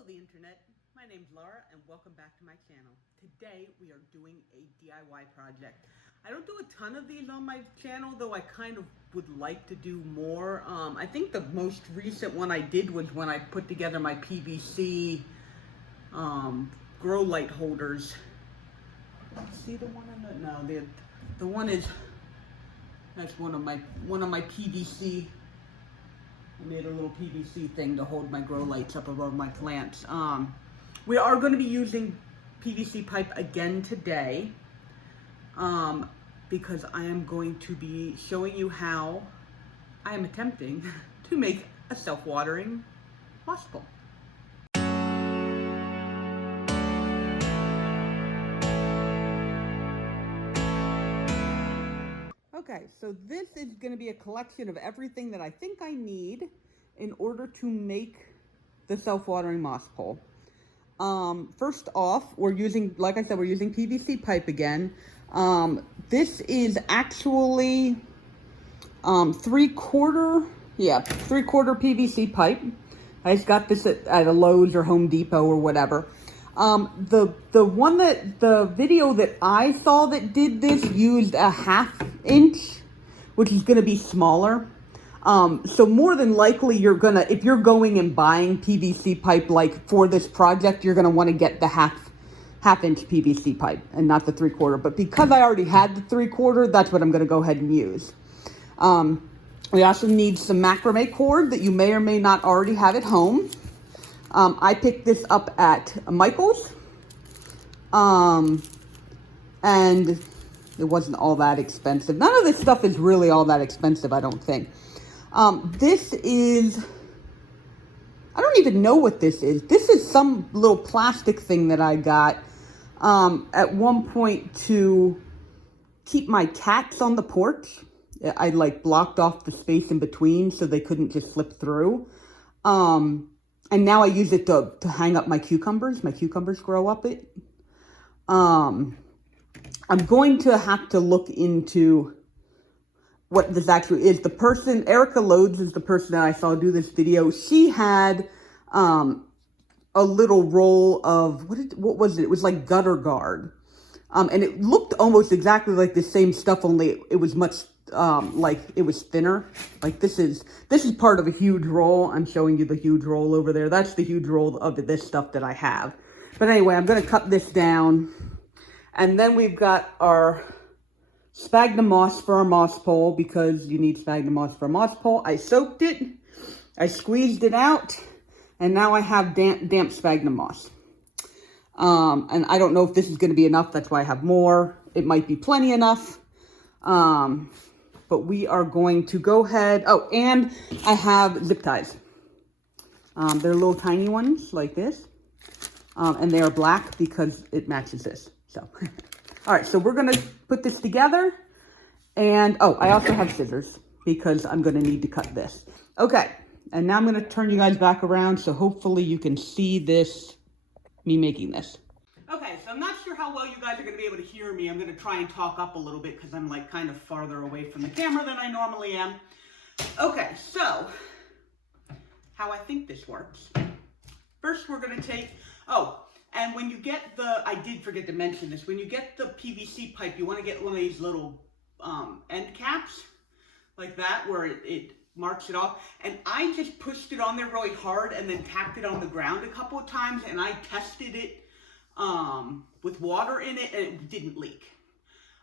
Hello the internet, my name's Laura and welcome back to my channel. Today we are doing a DIY project. I don't do a ton of these on my channel, though I kind of would like to do more. I think the most recent one I did was when I put together my PVC grow light holders. See the one on the, no, the one is, that's one of my PVC. I made a little PVC thing to hold my grow lights up above my plants. We are going to be using PVC pipe again today because I am going to be showing you how I am attempting to make a self-watering moss pole. Okay, so this is going to be a collection of everything that I think I need in order to make the self-watering moss pole. First off, we're using, like I said, we're using PVC pipe again. This is actually 3/4 PVC pipe. I just got this at a Lowe's or Home Depot or whatever. The video that I saw that did this used a 1/2 inch, which is going to be smaller. So more than likely if you're going and buying PVC pipe like for this project, you're going to want to get the half inch PVC pipe and not the 3/4. But because I already had the 3/4, that's what I'm going to go ahead and use. We also need some macrame cord that you may or may not already have at home. I picked this up at Michael's, and it wasn't all that expensive. None of this stuff is really all that expensive, I don't think. This is, I don't even know what this is. This is some little plastic thing that I got at one point to keep my cats on the porch. I like blocked off the space in between so they couldn't just slip through. And now I use it to hang up my cucumbers. My cucumbers grow up it. I'm going to have to look into what this actually is. The person, Erica Lodes is the person that I saw do this video. She had a little roll of, what was it? It was like gutter guard. And it looked almost exactly like the same stuff, only it was much like it was thinner. Like this is part of a huge roll. I'm showing you the huge roll over there. That's the huge roll of this stuff that I have. But anyway, I'm going to cut this down. And then we've got our sphagnum moss for our moss pole, because you need sphagnum moss for a moss pole. I soaked it. I squeezed it out. And now I have damp sphagnum moss. And I don't know if this is going to be enough. That's why I have more. It might be plenty enough. But we are going to go ahead. Oh, and I have zip ties. They're little tiny ones like this. And they are black because it matches this. So, all right, so we're going to put this together. And, oh, I also have scissors because I'm going to need to cut this. Okay, and now I'm going to turn you guys back around so hopefully you can see this, me making this. Okay, so I'm not sure how well you guys are going to be able to hear me. I'm going to try and talk up a little bit because I'm like kind of farther away from the camera than I normally am. Okay, so how I think this works. First, we're going to take, and when you get I did forget to mention this, when you get the PVC pipe, you want to get one of these little end caps like that where it marks it off. And I just pushed it on there really hard and then tapped it on the ground a couple of times, and I tested it with water in it, and it didn't leak.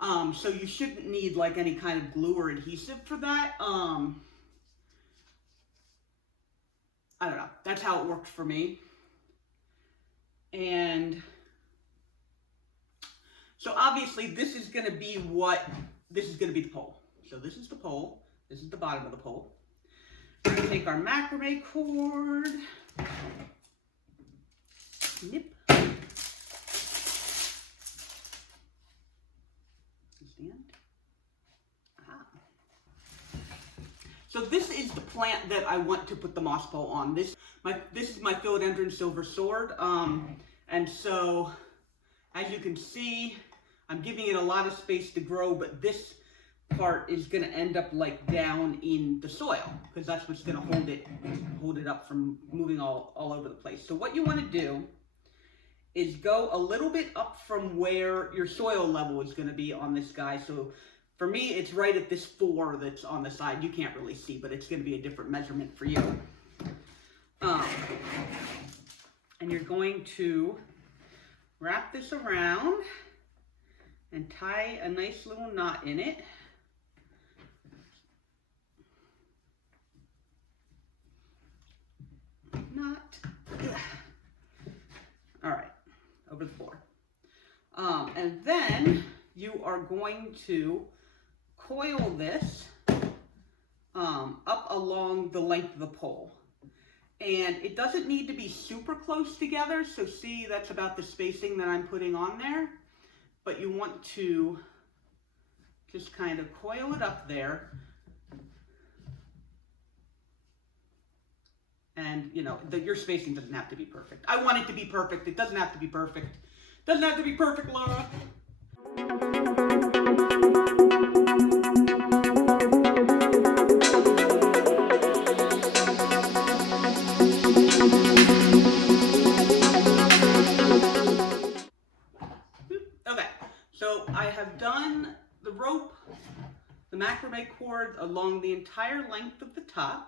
So you shouldn't need like any kind of glue or adhesive for that. I don't know. That's how it worked for me. And so obviously this is going to be the pole. So this is the pole. This is the bottom of the pole. We're going to take our macrame cord. Snip. So this is the plant that I want to put the moss pole on. This is my philodendron silver sword. And so, as you can see, I'm giving it a lot of space to grow, but this part is going to end up like down in the soil, because that's what's going to hold it up from moving all over the place. So what you want to do is go a little bit up from where your soil level is going to be on this guy. So for me, it's right at this 4 that's on the side. You can't really see, but it's going to be a different measurement for you. And you're going to wrap this around and tie a nice little knot in it. Knot. All right, over the floor. And then you are going to coil this up along the length of the pole. And it doesn't need to be super close together, so see, that's about the spacing that I'm putting on there. But you want to just kind of coil it up there. And, you know, your spacing doesn't have to be perfect. I want it to be perfect. It doesn't have to be perfect. Doesn't have to be perfect, Laura. Okay, so I have done the rope, the macrame cord along the entire length of the top.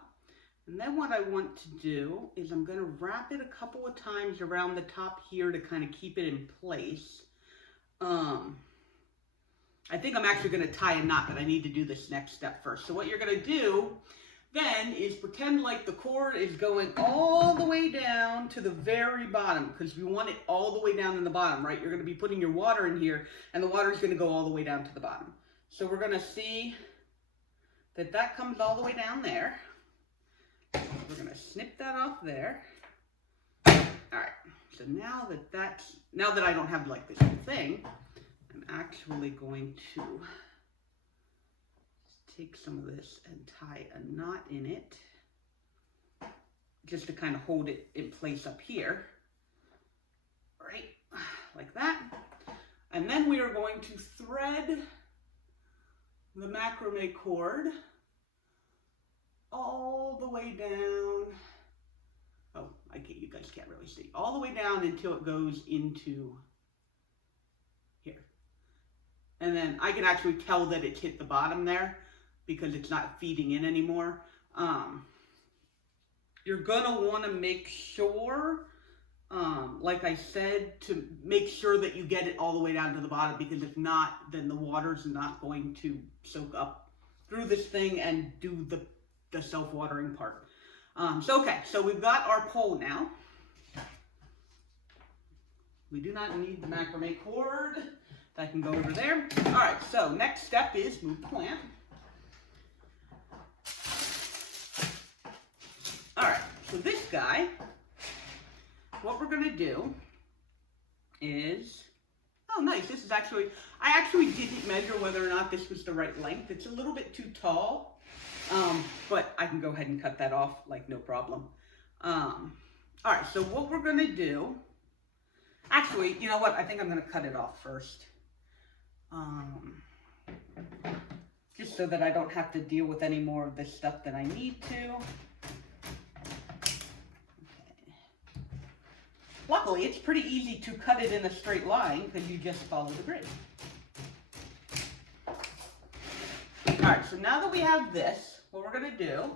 And then what I want to do is I'm going to wrap it a couple of times around the top here to kind of keep it in place. I think I'm actually going to tie a knot, but I need to do this next step first. So what you're going to do then is pretend like the cord is going all the way down to the very bottom, because you want it all the way down in the bottom, right? You're going to be putting your water in here, and the water is going to go all the way down to the bottom. So we're going to see that that comes all the way down there. We're going to snip that off there. All right, so now that I don't have like this whole thing, I'm actually going to take some of this and tie a knot in it, just to kind of hold it in place up here, right, like that. And then we are going to thread the macrame cord all the way down. Oh, you guys can't really see. All the way down until it goes into here. And then I can actually tell that it's hit the bottom there because it's not feeding in anymore. You're gonna wanna make sure, like I said, to make sure that you get it all the way down to the bottom, because if not, then the water's not going to soak up through this thing and do the self-watering part. Okay, so we've got our pole now. We do not need the macrame cord. That can go over there. All right, so next step is move the plant. All right, so this guy, what we're gonna do is, oh nice, this is actually, I actually didn't measure whether or not this was the right length. It's a little bit too tall. But I can go ahead and cut that off, like no problem. All right, so what we're gonna do, actually, you know what? I think I'm gonna cut it off first. Just so that I don't have to deal with any more of this stuff than I need to. Okay. Luckily, it's pretty easy to cut it in a straight line because you just follow the grid. All right, so now that we have this, what we're going to do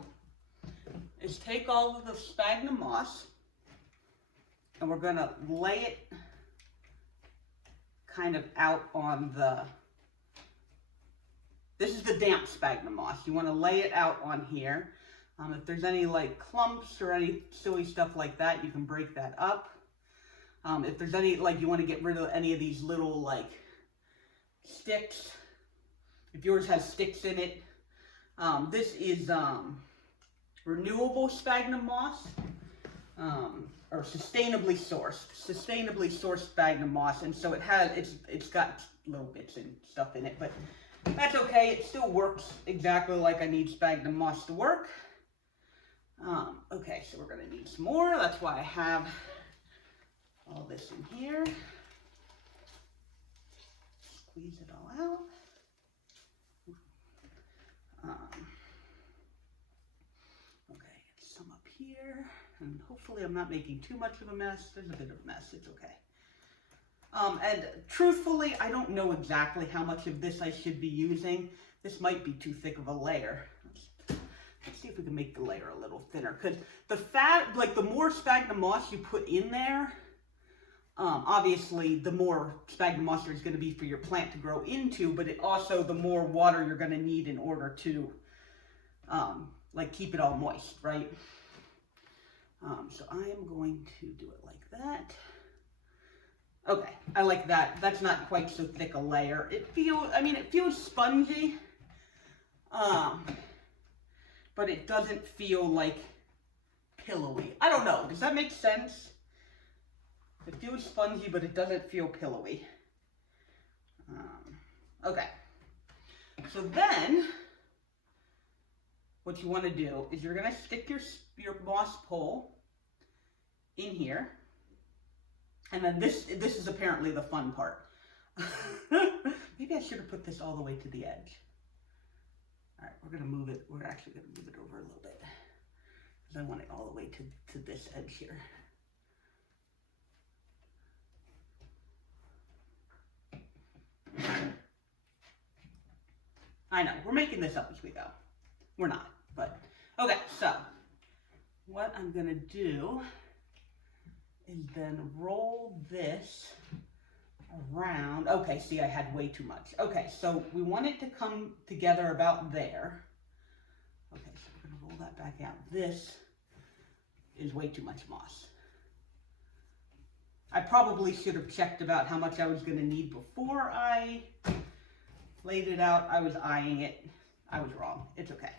is take all of the sphagnum moss and we're going to lay it kind of out on this is the damp sphagnum moss. You want to lay it out on here. If there's any like clumps or any silly stuff like that, you can break that up. If there's any, like you want to get rid of any of these little like sticks, if yours has sticks in it, this is renewable sphagnum moss, or sustainably sourced sphagnum moss, and so it's got little bits and stuff in it, but that's okay. It still works exactly like I need sphagnum moss to work. Okay, so we're gonna need some more. That's why I have all this in here. Squeeze it all out. there. And hopefully I'm not making too much of a mess. There's a bit of a mess, it's okay. And truthfully, I don't know exactly how much of this I should be using. This might be too thick of a layer. Let's see if we can make the layer a little thinner. Because the more sphagnum moss you put in there, obviously the more sphagnum moss there's going to be for your plant to grow into, but it also the more water you're going to need in order to like keep it all moist, right? So I am going to do it like that. Okay, I like that. That's not quite so thick a layer. It feels spongy, but it doesn't feel like pillowy. I don't know, does that make sense? It feels spongy, but it doesn't feel pillowy. Okay, so then what you want to do is you're going to stick your moss pole in here. And then this is apparently the fun part. Maybe I should have put this all the way to the edge. All right, we're going to move it. We're actually going to move it over a little bit. Because I want it all the way to this edge here. I know, we're making this up as we go. We're not, but okay, so what I'm going to do is then roll this around. Okay, see, I had way too much. Okay, so we want it to come together about there. Okay, so we're going to roll that back out. This is way too much moss. I probably should have checked about how much I was going to need before I laid it out. I was eyeing it. I was wrong. It's okay.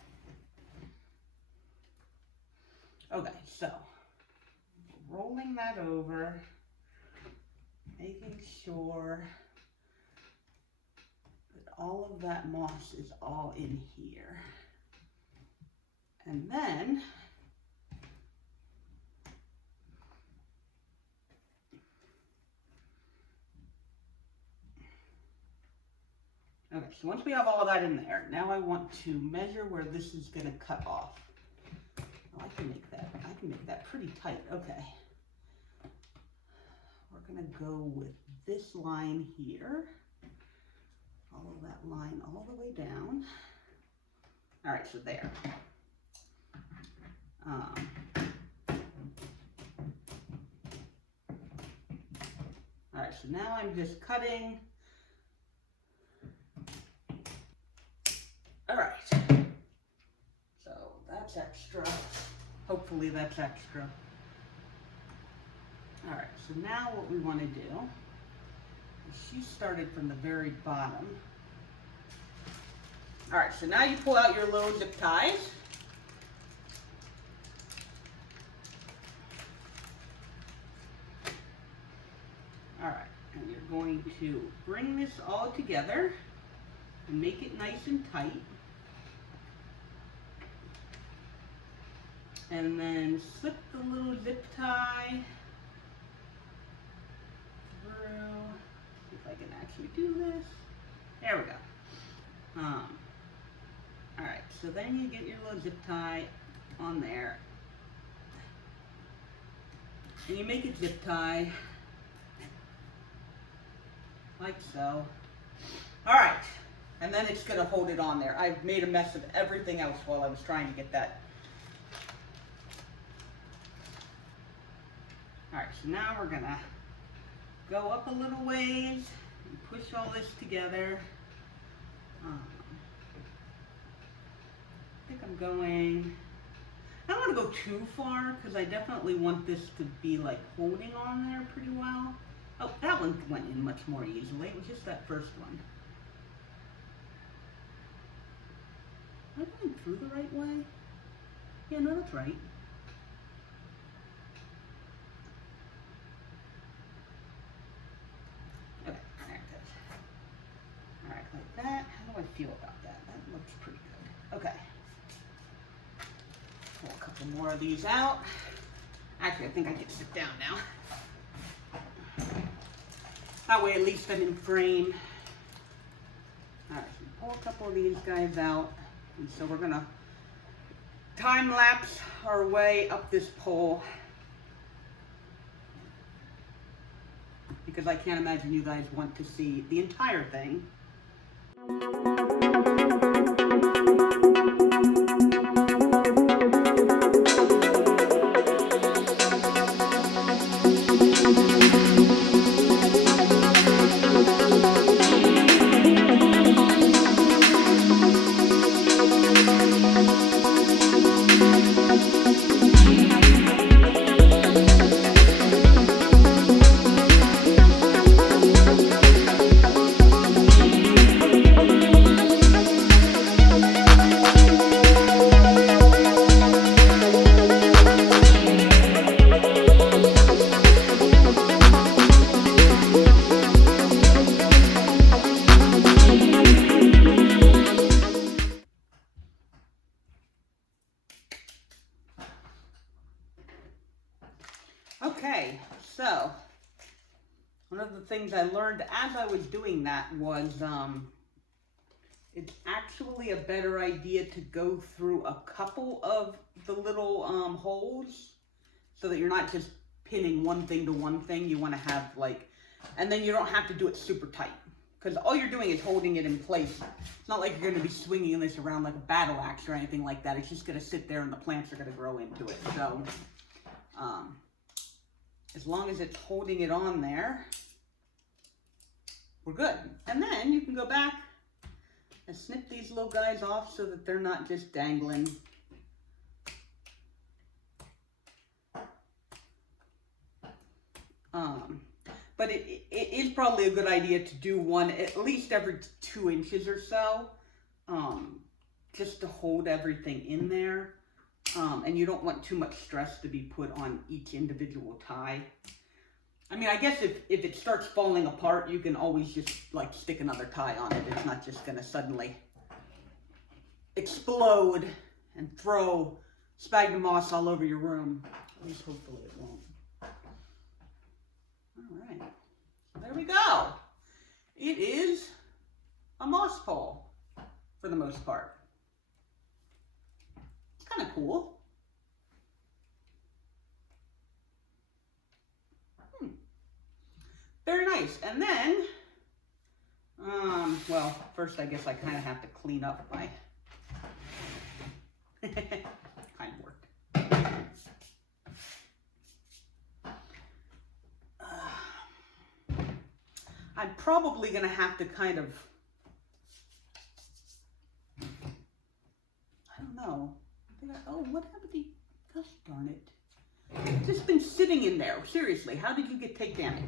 Okay, so rolling that over, making sure that all of that moss is all in here. And then okay, so once we have all of that in there, now I want to measure where this is going to cut off. Oh, I can make that pretty tight. Okay. We're going to go with this line here. Follow that line all the way down. All right, so there. All right, so now I'm just cutting. All right, so that's extra. Hopefully that's extra. All right, so now what we want to do is she started from the very bottom. All right, so now you pull out your little zip ties. All right, and you're going to bring this all together and make it nice and tight. And then slip the little zip tie through. See if I can actually do this. There we go. All right, so then you get your little zip tie on there. And you make a zip tie like so. All right, and then it's gonna hold it on there. I've made a mess of everything else while I was trying to get that. All right, so now we're gonna go up a little ways and push all this together. I think I'm going, I don't want to go too far because I definitely want this to be like holding on there pretty well. Oh, that one went in much more easily. It was just that first one. Am I going through the right way? Yeah, no, that's right. Okay, there it is. All right, like that. How do I feel about that? That looks pretty good. Okay. Pull a couple more of these out. Actually, I think I can sit down now. That way at least I'm in frame. All right, so pull a couple of these guys out. And so we're gonna time lapse our way up this pole because I can't imagine you guys want to see the entire thing. Okay, so one of the things I learned as I was doing that was it's actually a better idea to go through a couple of the little holes so that you're not just pinning one thing to one thing. You want to have like, and then you don't have to do it super tight because all you're doing is holding it in place. It's not like you're going to be swinging this around like a battle axe or anything like that. It's just going to sit there and the plants are going to grow into it. So, as long as it's holding it on there, we're good. And then you can go back and snip these little guys off so that they're not just dangling. But it is probably a good idea to do one at least every 2 inches or so, just to hold everything in there. And you don't want too much stress to be put on each individual tie. I mean, I guess if it starts falling apart, you can always just like stick another tie on it. It's not just gonna suddenly explode and throw sphagnum moss all over your room. At least hopefully it won't. All right, there we go. It is a moss pole for the most part. Kind of cool. Very nice. And then, well, first I guess I kind of have to clean up my, kind of worked. I'm probably going to have to kind of, I don't know. Oh, what happened to, gosh darn it. It's just been sitting in there. Seriously, how did you take damage?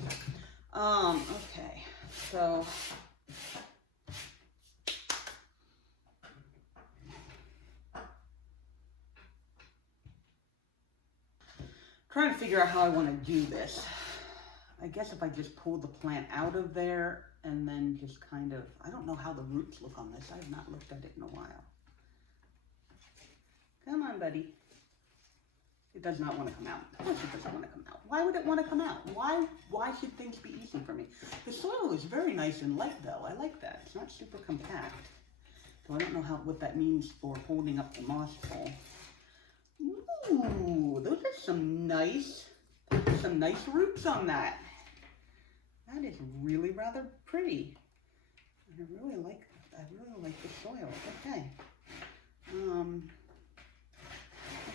Okay, so. Trying to figure out how I want to do this. I guess if I just pull the plant out of there and then just kind of, I don't know how the roots look on this. I have not looked at it in a while. Come on, buddy. It does not want to come out. Of course it doesn't want to come out. Why would it want to come out? Why should things be easy for me? The soil is very nice and light, though. I like that. It's not super compact. So I don't know what that means for holding up the moss pole. Ooh, those are some nice roots on that. That is really rather pretty. I really like the soil. Okay.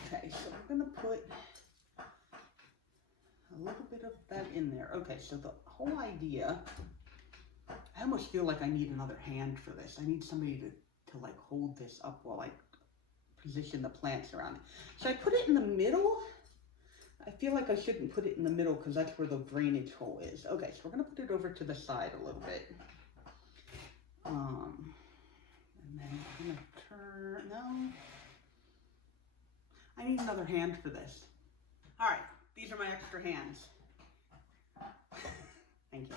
Okay, so we're gonna put a little bit of that in there. Okay, so the whole idea, I almost feel like I need another hand for this. I need somebody to like hold this up while I position the plants around it. So I put it in the middle. I feel like I shouldn't put it in the middle because that's where the drainage hole is. Okay, so we're gonna put it over to the side a little bit. And then I'm gonna turn, no. I need another hand for this. All right, these are my extra hands. Thank you.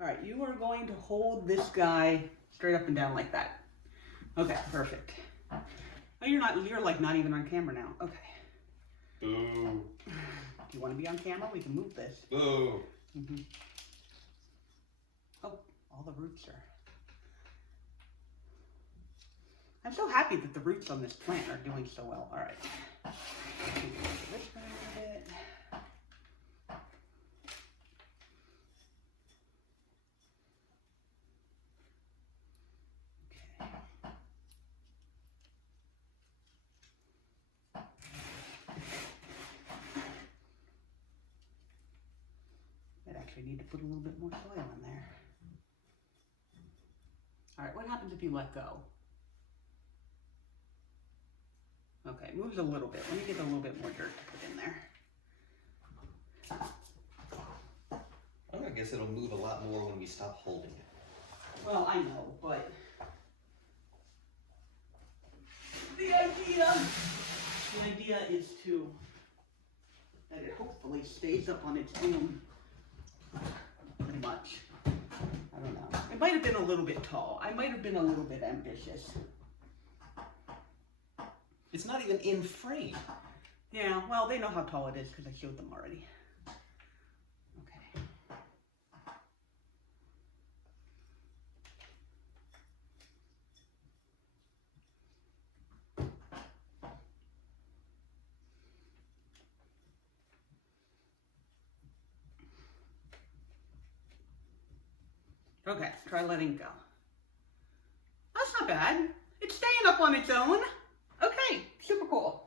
All right, you are going to hold this guy straight up and down like that. Okay, perfect. Oh, you're like not even on camera now. Okay. Boo. Do you want to be on camera? We can move this. Boo. Mm-hmm. Oh, all the roots are. I'm so happy that the roots on this plant are doing so well. All right. This one a little bit. I need to put a little bit more soil in there. All right, what happens if you let go? Okay, it moves a little bit. Let me get a little bit more dirt to put in there. I guess it'll move a lot more when we stop holding it. Well, I know, but the idea is that it hopefully stays up on its own. Pretty much. I don't know. It might have been a little bit tall. I might have been a little bit ambitious. It's not even in frame. Yeah, well, they know how tall it is because I showed them already. Okay, try letting go. That's not bad. It's staying up on its own. Okay, super cool.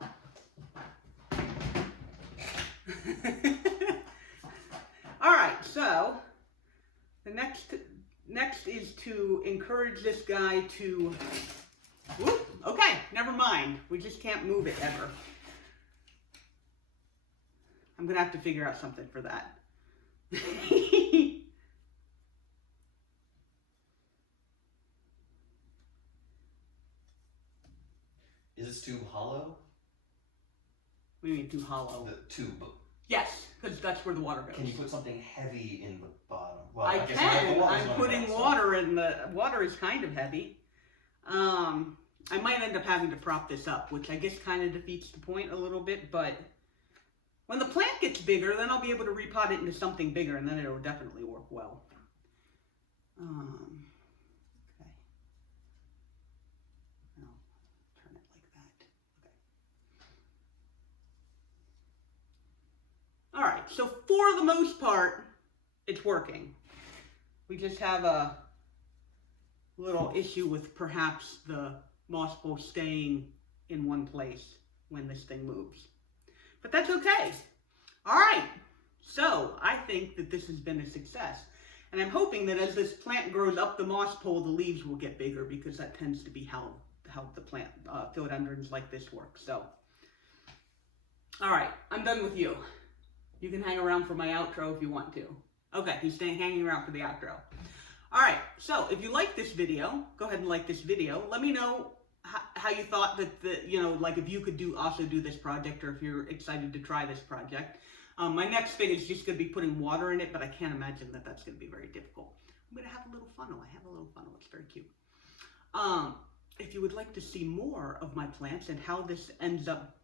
All right, so the next is to encourage this guy to, whoop, okay, never mind. We just can't move it ever. I'm gonna have to figure out something for that. Is this tube hollow? What do you mean too hollow? The tube. Yes, because that's where the water goes. Can you put something heavy in the bottom? Well, I guess can. water's I'm going putting down, so- water in the water is kind of heavy. I might end up having to prop this up, which I guess kind of defeats the point a little bit, but when the plant gets bigger, then I'll be able to repot it into something bigger, and then it'll definitely work well. Okay. I'll turn it like that. Okay. All right, so for the most part, it's working. We just have a little issue with perhaps the moss pole staying in one place when this thing moves. But that's okay. All right, so I think that this has been a success. And I'm hoping that as this plant grows up the moss pole, the leaves will get bigger, because that tends to be how the plant philodendrons like this work. So, all right, I'm done with you. You can hang around for my outro if you want to. Okay, he's staying hanging around for the outro. All right, so if you like this video, go ahead and like this video. Let me know how you thought that like if you could also do this project, or if you're excited to try this project. My next thing is just going to be putting water in it, but I can't imagine that that's going to be very difficult. I'm going to have a little funnel. I have a little funnel. It's very cute. If you would like to see more of my plants and how this ends up,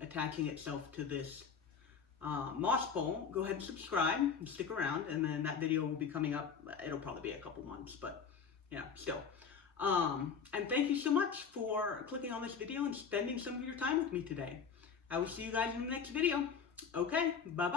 attaching itself to this moss pole, go ahead and subscribe and stick around, and then that video will be coming up. It'll probably be a couple months, but still. And thank you so much for clicking on this video and spending some of your time with me today. I will see you guys in the next video. Okay, bye-bye.